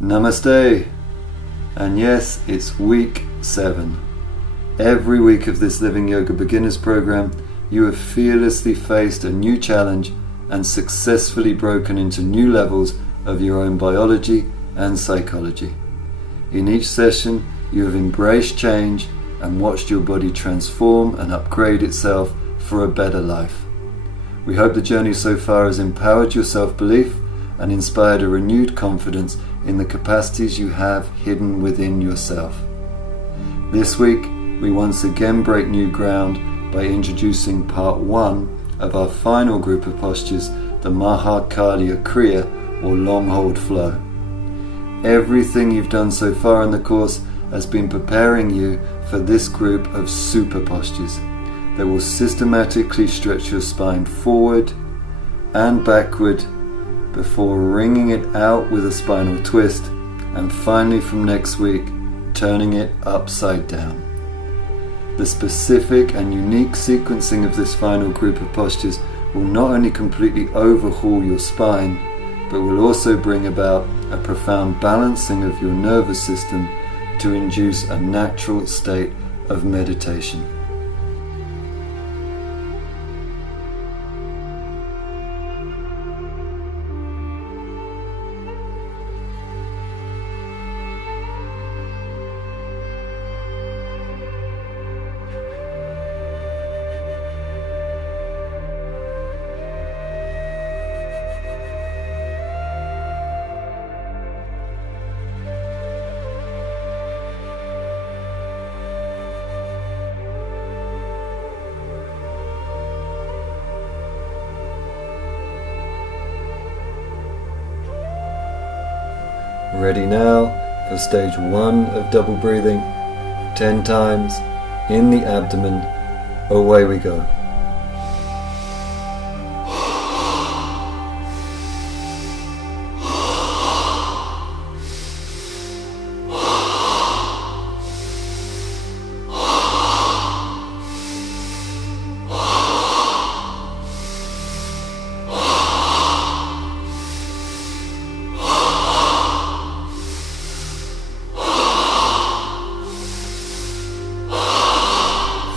Namaste. And yes, it's week 7. Every week of this Living Yoga Beginners program, you have fearlessly faced a new challenge and successfully broken into new levels of your own biology and psychology. In each session, you have embraced change and watched your body transform and upgrade itself for a better life. We hope the journey so far has empowered your self-belief and inspired a renewed confidence in the capacities you have hidden within yourself. This week, we once again break new ground by introducing part 1 of our final group of postures, the Maha, Kalya, Kriya, or long hold flow. Everything you've done so far in the course has been preparing you for this group of super postures that will systematically stretch your spine forward and backward before wringing it out with a spinal twist, and finally from next week, turning it upside down. The specific and unique sequencing of this final group of postures will not only completely overhaul your spine, but will also bring about a profound balancing of your nervous system to induce a natural state of meditation. Ready now for stage 1 of double breathing, 10 times in the abdomen. Away we go.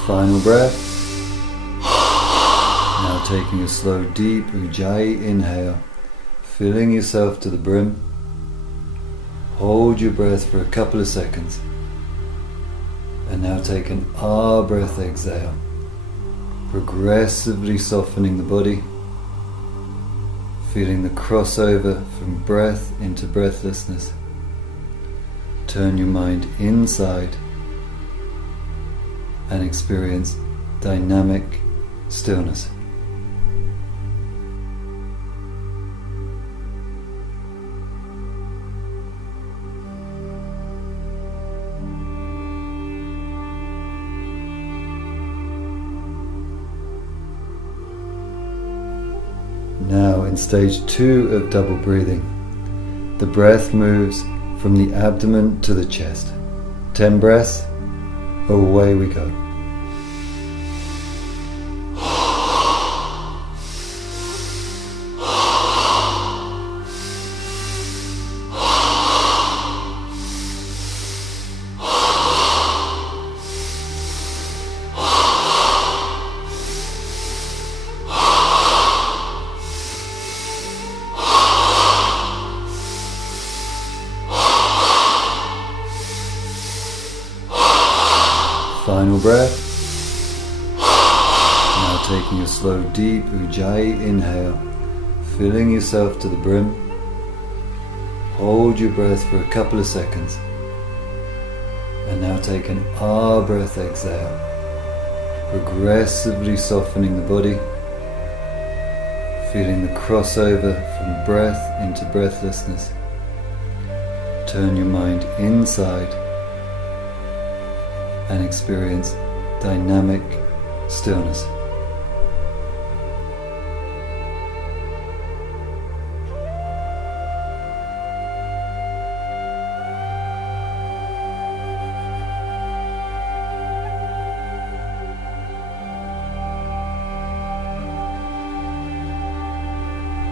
Final breath. Now taking a slow, deep Ujjayi inhale, filling yourself to the brim. Hold your breath for a couple of seconds. And now take an Ah breath exhale, progressively softening the body, feeling the crossover from breath into breathlessness. Turn your mind inside and experience dynamic stillness. Now in stage 2 of double breathing, the breath moves from the abdomen to the chest. 10 breaths. Away we go. Final breath. Now taking a slow, deep Ujjayi inhale, filling yourself to the brim. Hold your breath for a couple of seconds. And now take an Ah breath exhale, progressively softening the body, feeling the crossover from breath into breathlessness. Turn your mind inside and experience dynamic stillness.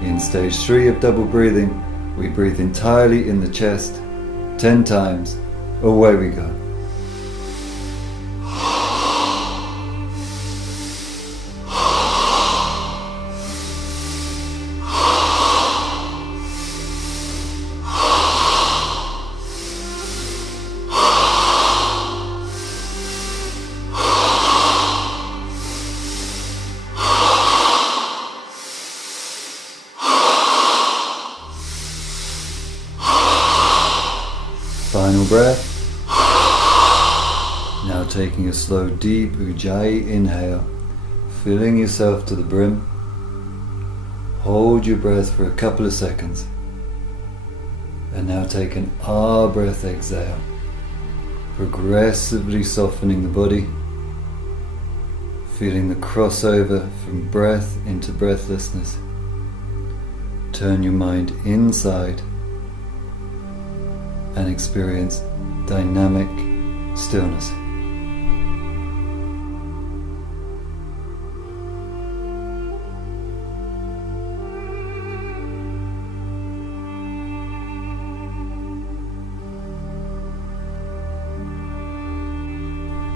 In stage 3 of double breathing, We breathe entirely in the chest 10 times. Away we go. Final breath. Now taking a slow, deep Ujjayi inhale, filling yourself to the brim. Hold your breath for a couple of seconds. And now take an Ah breath exhale, progressively softening the body, feeling the crossover from breath into breathlessness. Turn your mind inside and experience dynamic stillness.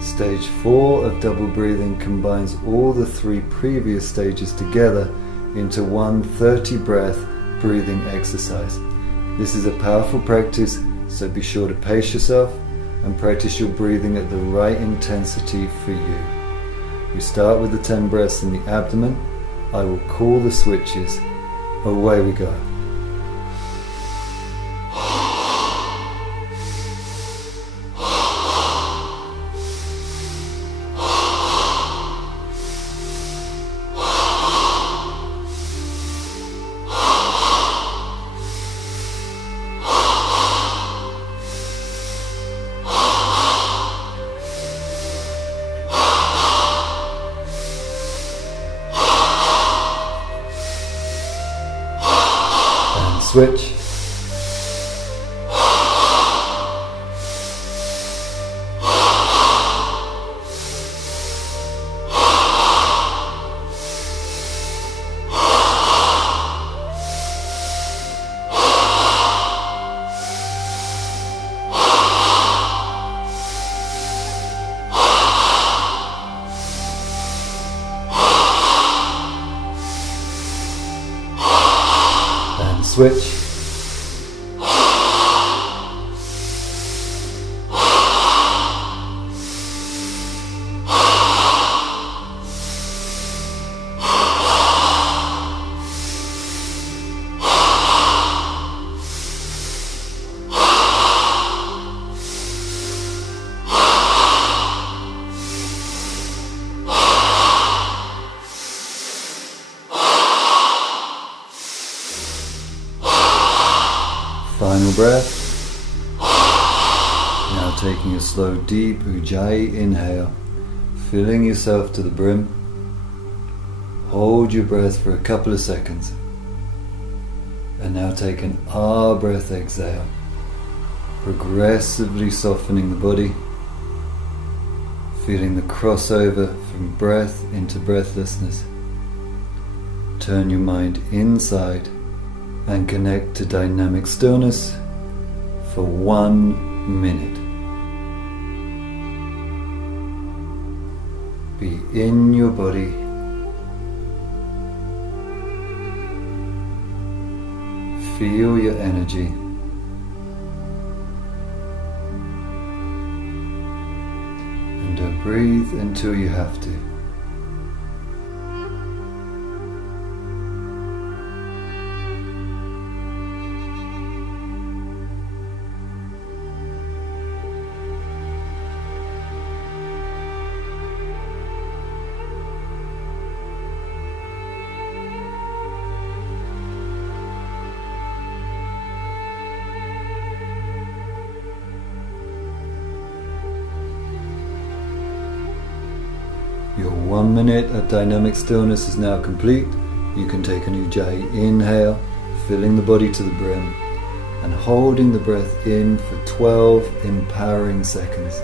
Stage 4 of double breathing combines all the 3 previous stages together into one 30-breath breathing exercise. This is a powerful practice, so be sure to pace yourself and practice your breathing at the right intensity for you. We start with the 10 breaths in the abdomen. I will call the switches. Away we go. Switch. Switch. Final breath. Now taking a slow, deep Ujjayi inhale, filling yourself to the brim. Hold your breath for a couple of seconds. And now take an Ah breath exhale, progressively softening the body, feeling the crossover from breath into breathlessness. Turn your mind inside and connect to dynamic stillness for 1 minute. Be in your body, feel your energy, and breathe until you have to. Your 1 minute of dynamic stillness is now complete. You can take an Ujjayi inhale, filling the body to the brim, and holding the breath in for 12 empowering seconds.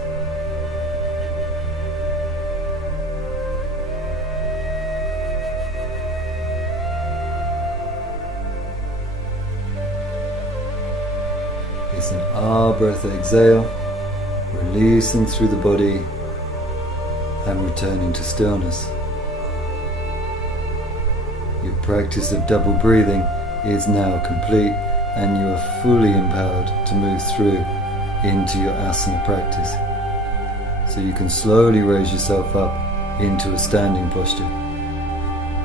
It's an ah breath exhale, releasing through the body and returning to stillness. Your practice of double breathing is now complete, and you are fully empowered to move through into your asana practice. So you can slowly raise yourself up into a standing posture.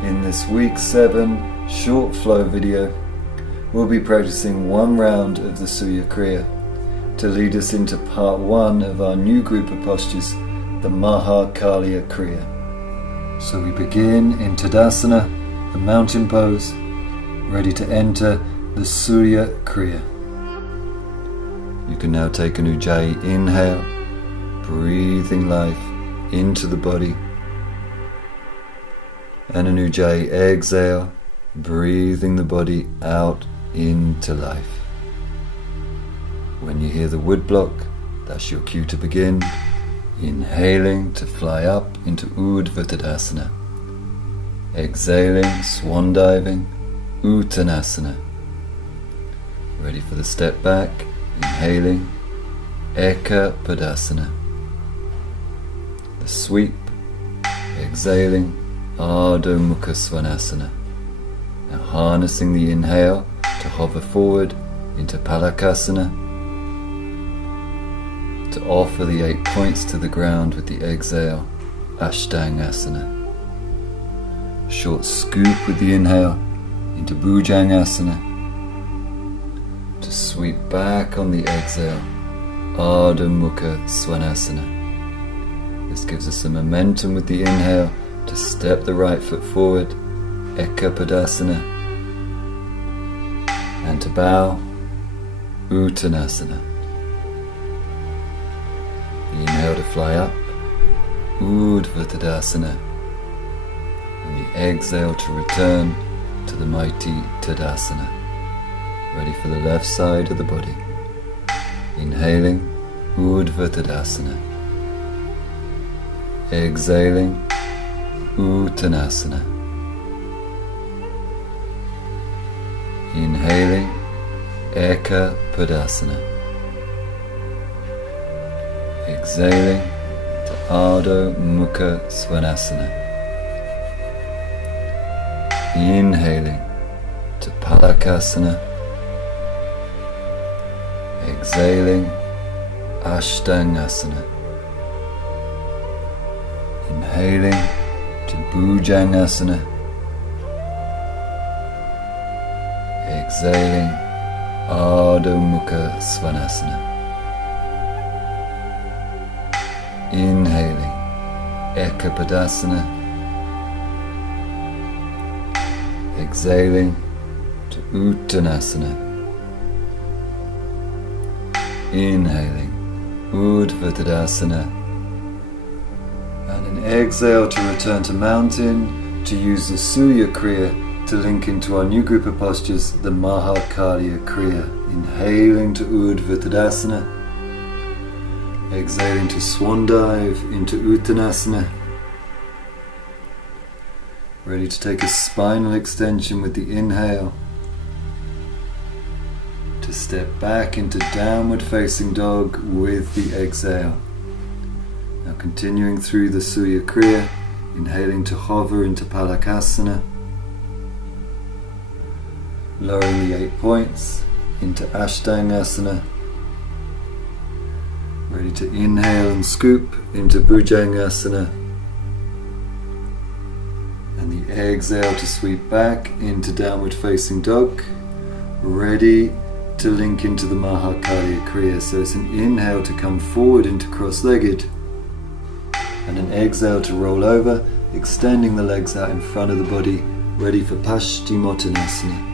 In this week 7 short flow video, we'll be practicing one round of the Surya Kriya to lead us into part 1 of our new group of postures, the Maha Kalya Kriya. So we begin in Tadasana, the mountain pose, ready to enter the Surya Kriya. You can now take an Ujjayi inhale, breathing life into the body, and an Ujjayi exhale, breathing the body out into life. When you hear the wood block, that's your cue to begin. Inhaling to fly up into Urdhva Tadasana. Exhaling, swan diving, Uttanasana. Ready for the step back, inhaling, Eka Padasana. The sweep, exhaling, Ardha Mukha Svanasana. Now harnessing the inhale to hover forward into Palakasana, to offer the 8 points to the ground with the exhale, Ashtangasana. Short scoop with the inhale into Bhujangasana, to sweep back on the exhale, Ardha Mukha Svanasana. This gives us some momentum with the inhale to step the right foot forward, Eka Padasana, and to bow, Uttanasana. The inhale to fly up, Urdhva Tadasana, and the exhale to return to the mighty Tadasana. Ready for the left side of the body. Inhaling, Urdhva Tadasana. Exhaling, Uttanasana. Inhaling, Eka Padasana. Exhaling to Ardha Mukha Svanasana. Inhaling to Palakasana. Exhaling, Ashtangasana. Inhaling to Bhujangasana. Exhaling, Ardha Mukha Svanasana. Inhaling, Eka Padasana. Exhaling to Uttanasana. Inhaling, Urdhva Tadasana. And an exhale to return to mountain, to use the Surya Kriya to link into our new group of postures, the Maha Kalya Kriya. Inhaling to Urdhva Tadasana. Exhaling to swan dive into Uttanasana. Ready to take a spinal extension with the inhale. To step back into downward facing dog with the exhale. Now continuing through the Surya Kriya, inhaling to hover into Palakasana. Lowering the 8 points into Ashtangasana. Ready to inhale and scoop into Bhujangasana. And the exhale to sweep back into downward facing dog. Ready to link into the Maha Kalya Kriya. So it's an inhale to come forward into cross-legged. And an exhale to roll over, extending the legs out in front of the body. Ready for Paschimottanasana.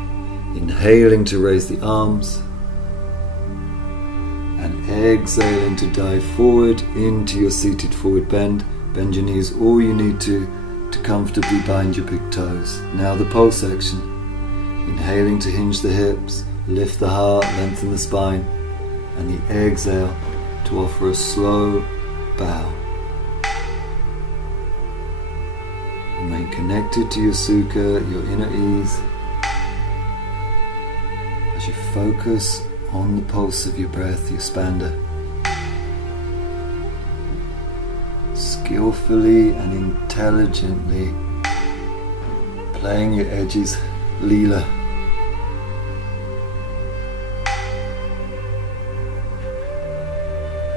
Inhaling to raise the arms. And exhaling to dive forward into your seated forward bend. Bend your knees all you need to comfortably bind your big toes. Now the pulse action. Inhaling to hinge the hips, lift the heart, lengthen the spine. And the exhale to offer a slow bow. Remain connected to your sukha, your inner ease. As you focus on the pulse of your breath, your spander. Skillfully and intelligently playing your edges, Leela.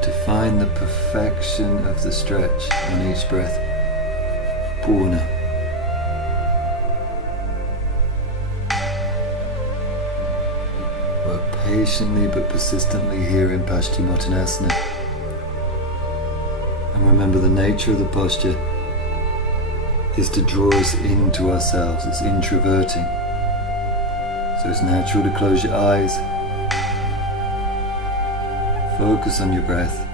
To find the perfection of the stretch on each breath, Purna. Work patiently but persistently here in Paschimottanasana. And remember, the nature of the posture is to draw us into ourselves. It's introverting. So it's natural to close your eyes. Focus on your breath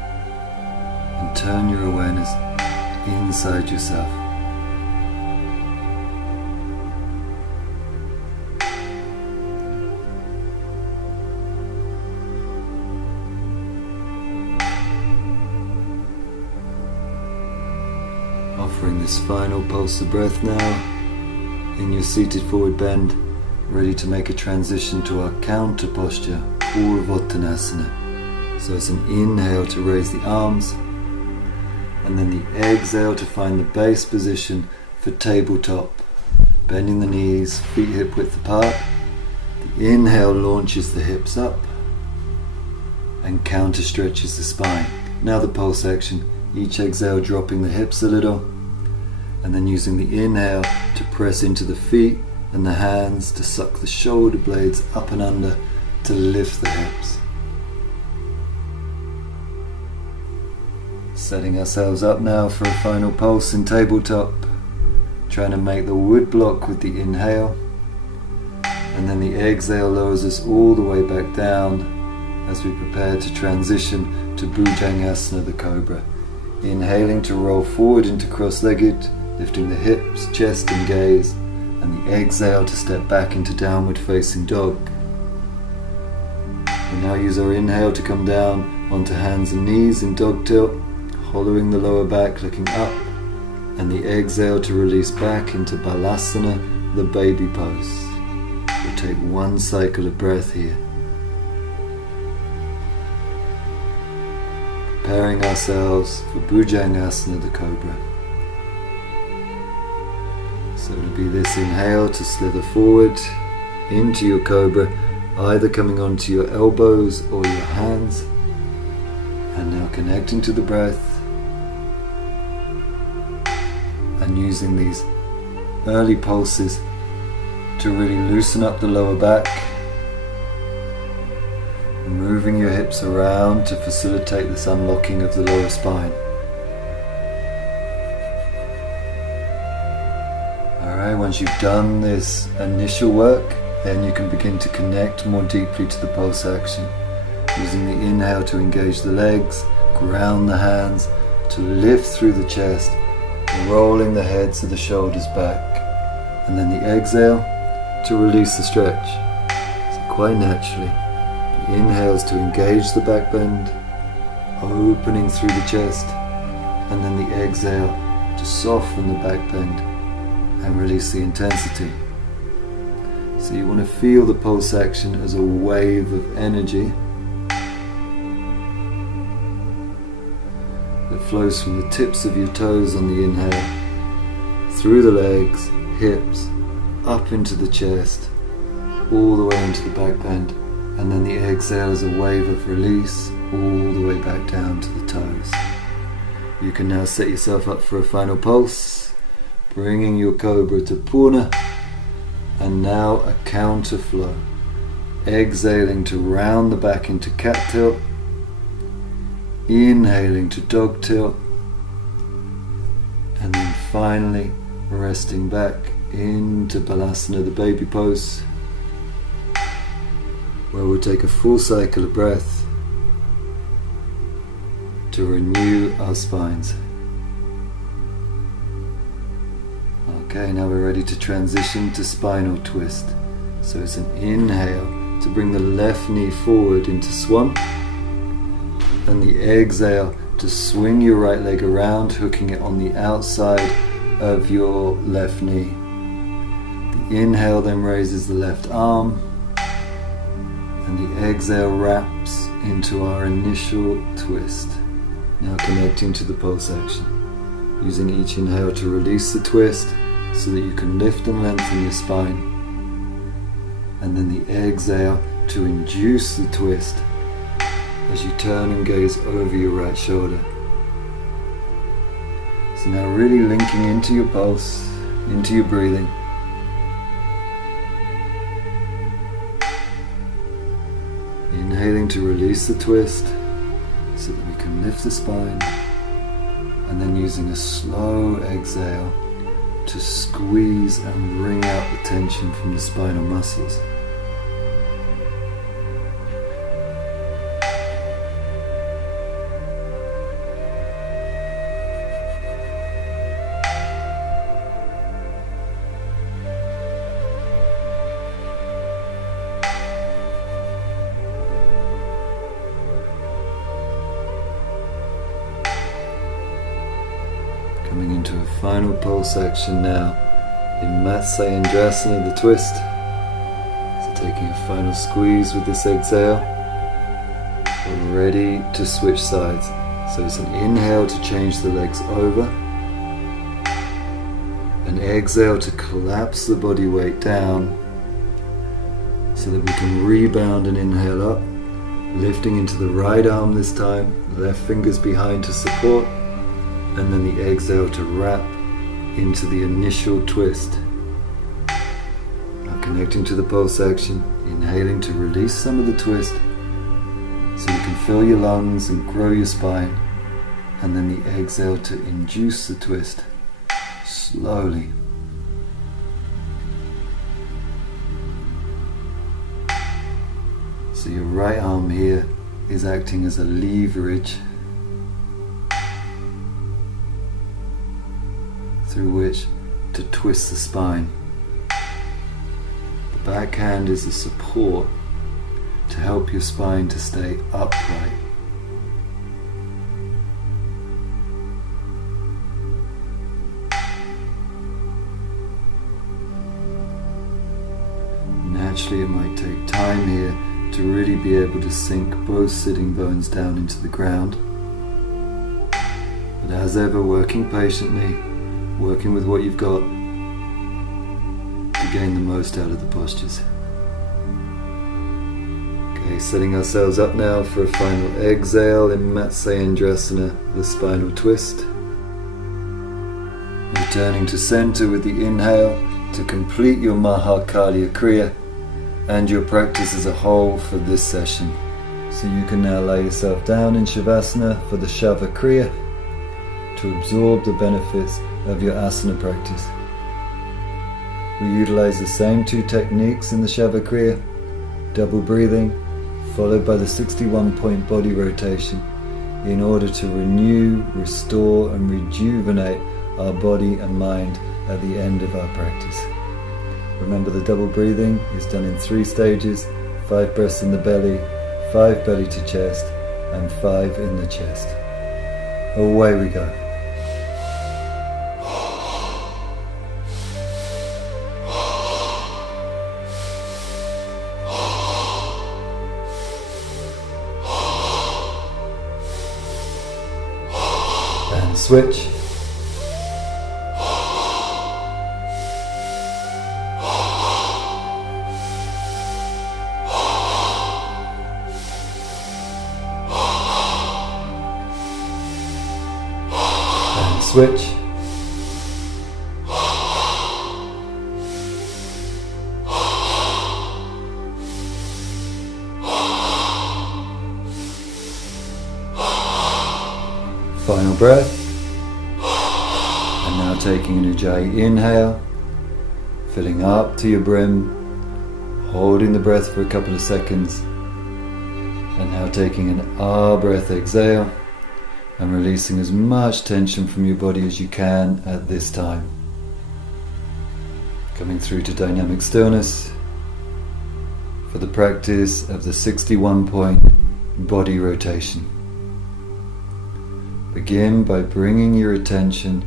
and turn your awareness inside yourself. Offering this final pulse of breath now in your seated forward bend, ready to make a transition to our counter posture, Urdhva. So it's an inhale to raise the arms, and then the exhale to find the base position for tabletop, bending the knees, feet hip width apart. The inhale launches the hips up and counter stretches the spine. Now the pulse action, each exhale dropping the hips a little, and then using the inhale to press into the feet and the hands to suck the shoulder blades up and under to lift the hips. Setting ourselves up now for a final pulse in tabletop, trying to make the wood block with the inhale, and then the exhale lowers us all the way back down as we prepare to transition to Bhujangasana, the cobra. Inhaling to roll forward into cross-legged, lifting the hips, chest and gaze, and the exhale to step back into downward facing dog. We now use our inhale to come down onto hands and knees in dog tilt, hollowing the lower back, looking up, and the exhale to release back into Balasana, the baby pose. We'll take one cycle of breath here. Preparing ourselves for Bhujangasana, the cobra. So it'll be this inhale to slither forward into your cobra, either coming onto your elbows or your hands, and now connecting to the breath and using these early pulses to really loosen up the lower back, moving your hips around to facilitate this unlocking of the lower spine. Alright, once you've done this initial work, then you can begin to connect more deeply to the pulse action, using the inhale to engage the legs, ground the hands, to lift through the chest, rolling the heads of the shoulders back, and then the exhale to release the stretch. So quite naturally, the inhales to engage the back bend, opening through the chest, and then the exhale to soften the back bend and release the intensity. So you want to feel the pulse action as a wave of energy that flows from the tips of your toes on the inhale, through the legs, hips, up into the chest, all the way into the back bend, and then the exhale is a wave of release all the way back down to the toes. You can now set yourself up for a final pulse, bringing your cobra to Purna, and now a counter flow, exhaling to round the back into cat tilt, inhaling to dog tilt, and then finally resting back into Balasana, the baby pose, where we'll take a full cycle of breath to renew our spines. Okay, now we're ready to transition to spinal twist. So it's an inhale to bring the left knee forward into swan, and the exhale to swing your right leg around, hooking it on the outside of your left knee. The inhale then raises the left arm, And the exhale wraps into our initial twist. Now connecting to the pulse action. Using each inhale to release the twist so that you can lift and lengthen your spine. And then the exhale to induce the twist as you turn and gaze over your right shoulder. So now really linking into your pulse, into your breathing. Inhaling to release the twist so that we can lift the spine, and then using a slow exhale to squeeze and wring out the tension from the spinal muscles. Coming into a final pulse action now in Matsyendrasana, the twist. So taking a final squeeze with this exhale. We're ready to switch sides. So it's an inhale to change the legs over. An exhale to collapse the body weight down so that we can rebound and inhale up. Lifting into the right arm this time, left fingers behind to support. And then the exhale to wrap into the initial twist. Now connecting to the pulse action, inhaling to release some of the twist so you can fill your lungs and grow your spine. And then the exhale to induce the twist slowly. So your right arm here is acting as a leverage through which to twist the spine. The back hand is a support to help your spine to stay upright. Naturally, it might take time here to really be able to sink both sitting bones down into the ground. But as ever, working patiently, working with what you've got to gain the most out of the postures. Okay, setting ourselves up now for a final exhale in Matsyendrasana, the spinal twist. Returning to center with the inhale to complete your Maha Kalya Kriya and your practice as a whole for this session. So you can now lay yourself down in Shavasana for the Shava Kriya to absorb the benefits of your asana practice. We utilize the same two techniques in the Shava Kriya, double breathing followed by the 61-point body rotation, in order to renew, restore and rejuvenate our body and mind at the end of our practice. Remember, the double breathing is done in 3 stages, 5 breaths in the belly, 5 belly to chest and 5 in the chest. Away we go. And switch. And switch. Final breath, and now taking an Ujjayi inhale, filling up to your brim, holding the breath for a couple of seconds, and now taking an Ah breath exhale and releasing as much tension from your body as you can at this time. Coming through to dynamic stillness for the practice of the 61-point body rotation. Begin by bringing your attention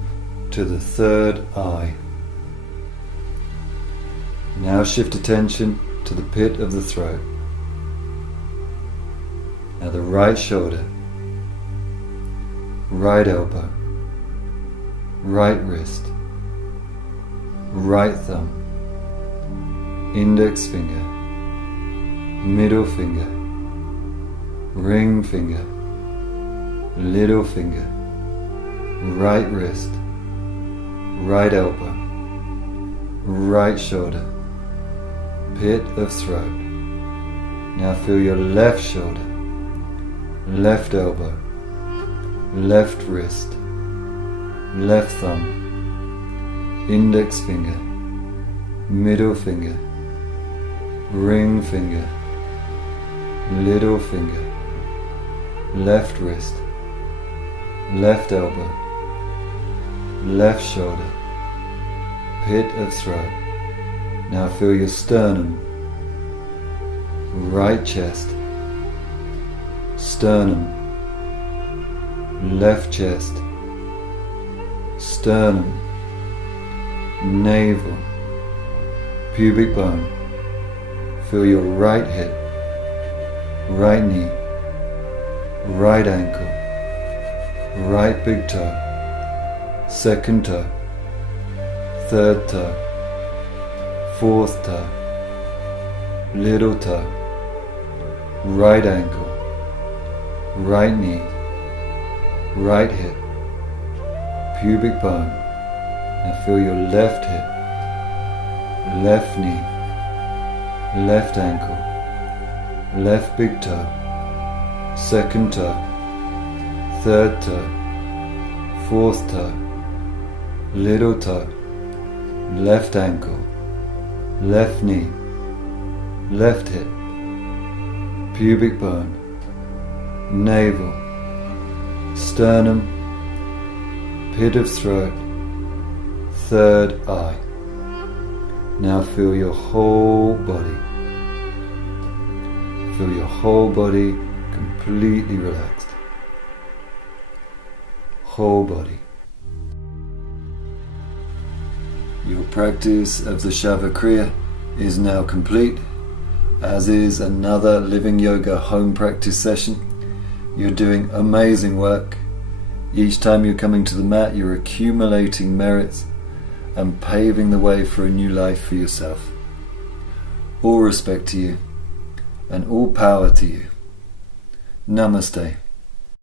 to the third eye. Now shift attention to the pit of the throat. Now the right shoulder, right elbow, right wrist, right thumb, index finger, middle finger, ring finger, little finger, right wrist, right elbow, right shoulder, pit of throat. Now feel your left shoulder, left elbow, left wrist, left thumb, index finger, middle finger, ring finger, little finger, left wrist, left elbow, left shoulder, pit of throat. Now feel your sternum, right chest, sternum, left chest, sternum, navel, pubic bone. Feel your right hip, right knee, right ankle, right big toe, second toe, third toe, fourth toe, little toe, right ankle, right knee, right hip, pubic bone. Now feel your left hip, left knee, left ankle, left big toe, second toe, third toe, fourth toe, little toe, left ankle, left knee, left hip, pubic bone, navel, sternum, pit of throat, third eye. Now feel your whole body. Feel your whole body completely relaxed. Whole body. Your practice of the Shava Kriya is now complete, as is another Living Yoga home practice session. You're doing amazing work. Each time you're coming to the mat, you're accumulating merits and paving the way for a new life for yourself. All respect to you and all power to you. Namaste.